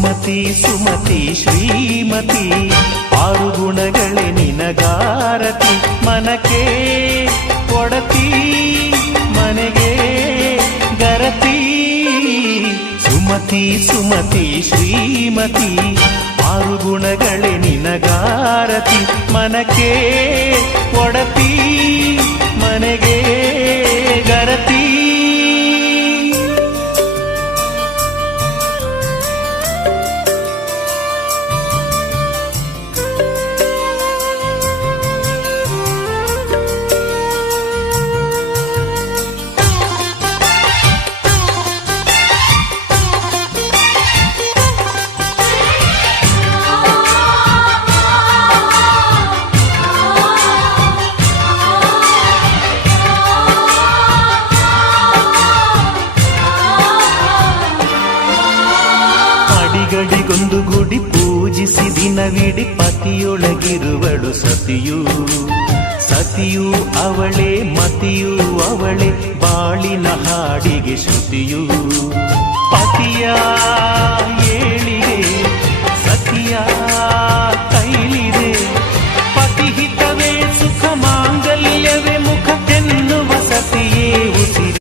ಸುಮತಿ ಸುಮತಿ ಶ್ರೀಮತಿ ಆರು ಗುಣಗಳೇ ನಿನಗಾರತಿ ಮನಕ್ಕೆ ಕೊಡತಿ ಮನೆಗೆ ಗರತಿ ಸುಮತಿ ಸುಮತಿ ಶ್ರೀಮತಿ ಆರು ಗುಣಗಳೇ ನಿನಗಾರತಿ ಮನಕ್ಕೆ ಕೊಡತಿ ಮನೆಗೆ ಗರತಿ ಗಡಿಗೊಂದು ಗುಡಿ ಪೂಜಿಸಿ ದಿನವಿಡಿ ಪತಿಯೊಳಗಿರುವಳು ಸತಿಯು ಸತಿಯು ಅವಳೇ ಮತಿಯು ಅವಳೇ ಬಾಳಿನ ಹಾಡಿಗೆ ಶ್ರುತಿಯು ಪತಿಯ